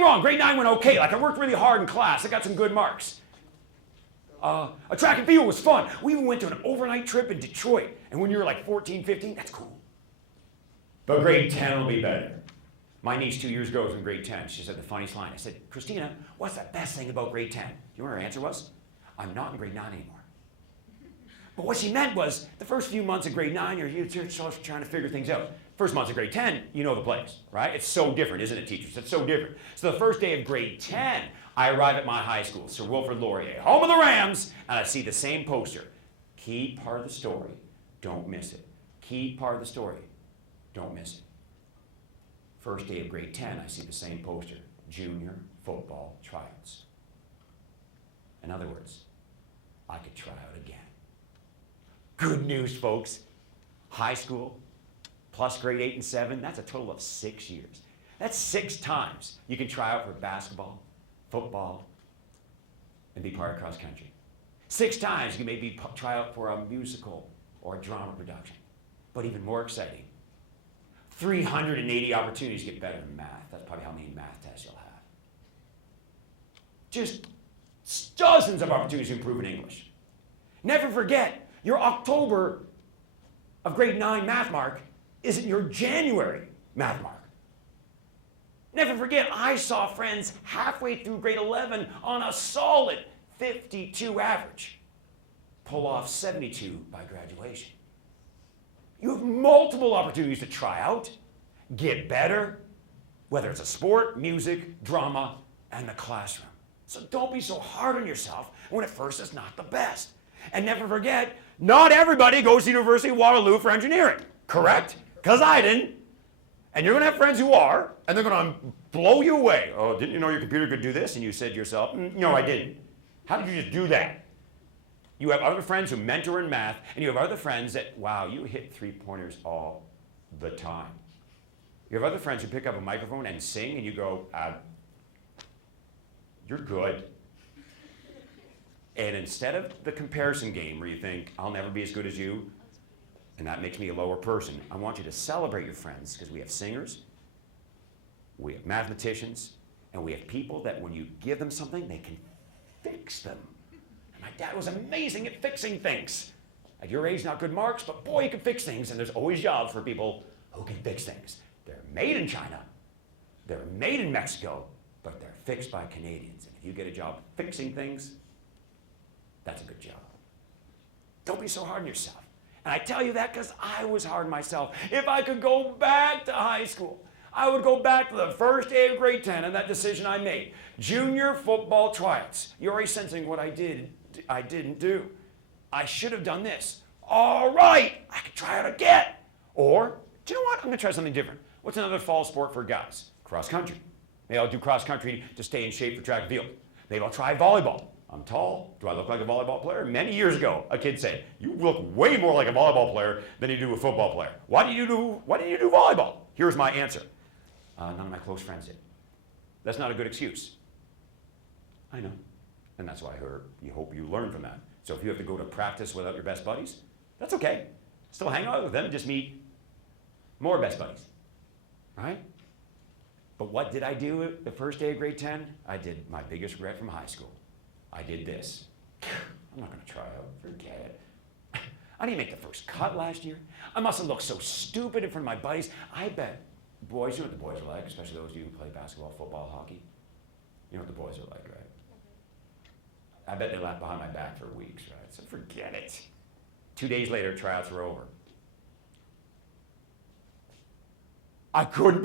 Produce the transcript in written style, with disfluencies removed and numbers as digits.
Wrong, grade 9 went okay. Like I worked really hard in class. I got some good marks. A track and field was fun. We even went to an overnight trip in Detroit. And when you're like 14, 15, that's cool. But grade 10 will be better. My niece 2 years ago was in grade 10. She said the funniest line. I said, Christina, what's the best thing about grade 10? You know what her answer was? I'm not in grade 9 anymore. But what she meant was the first few months of grade 9, you're trying to figure things out. First months of grade 10, you know the place, right? It's so different, isn't it, teachers? It's so different. So the first day of grade 10, I arrive at my high school, Sir Wilfrid Laurier, home of the Rams, and I see the same poster. Key part of the story, don't miss it. Key part of the story, don't miss it. First day of grade 10, I see the same poster, junior football tryouts. In other words, I could try out again. Good news, folks. High school, plus grade 8 and 7, that's a total of 6 years. That's 6 times you can try out for basketball, football, and be part of cross country. 6 times you can maybe try out for a musical or a drama production. But even more exciting, 380 opportunities to get better in math. That's probably how many math tests you'll have. Just dozens of opportunities to improve in English. Never forget, your October of grade 9 math mark isn't your January math mark. Never forget, I saw friends halfway through grade 11 on a solid 52 average pull off 72 by graduation. You have multiple opportunities to try out, get better, whether it's a sport, music, drama, and the classroom. So don't be so hard on yourself when at first it's not the best. And never forget, not everybody goes to University of Waterloo for engineering, correct? Because I didn't. And you're going to have friends who are, and they're going to blow you away. Oh, didn't you know your computer could do this? And you said to yourself, no, I didn't. How did you just do that? You have other friends who mentor in math, and you have other friends that, wow, you hit 3-pointers all the time. You have other friends who pick up a microphone and sing, and you go, you're good. And instead of the comparison game where you think, I'll never be as good as you, and that makes me a lower person, I want you to celebrate your friends, because we have singers, we have mathematicians, and we have people that when you give them something, they can fix them. And my dad was amazing at fixing things. At your age, not good marks, but boy, you can fix things, and there's always jobs for people who can fix things. They're made in China, they're made in Mexico, but they're fixed by Canadians. And if you get a job fixing things, that's a good job. Don't be so hard on yourself. And I tell you that because I was hard on myself. If I could go back to high school, I would go back to the first day of grade 10 and that decision I made. Junior football tryouts. You're already sensing what I didn't do. I should have done this. All right, I could try it again. Or, do you know what? I'm going to try something different. What's another fall sport for guys? Cross country. Maybe I'll do cross country to stay in shape for track and field. Maybe I'll try volleyball. I'm tall. Do I look like a volleyball player? Many years ago, a kid said, you look way more like a volleyball player than you do a football player. Why do you do volleyball? Here's my answer. None of my close friends did. That's not a good excuse. I know. And that's why you hope you learn from that. So if you have to go to practice without your best buddies, that's okay. Still hang out with them and just meet more best buddies. Right? But what did I do the first day of grade 10? I did my biggest regret from high school. I did this. I'm not going to try out. Forget it. I didn't make the first cut last year. I must have looked so stupid in front of my buddies. I bet boys, you know what the boys are like, especially those of you who play basketball, football, hockey. You know what the boys are like, right? I bet they laughed behind my back for weeks, right? So forget it. 2 days later, tryouts were over. I couldn't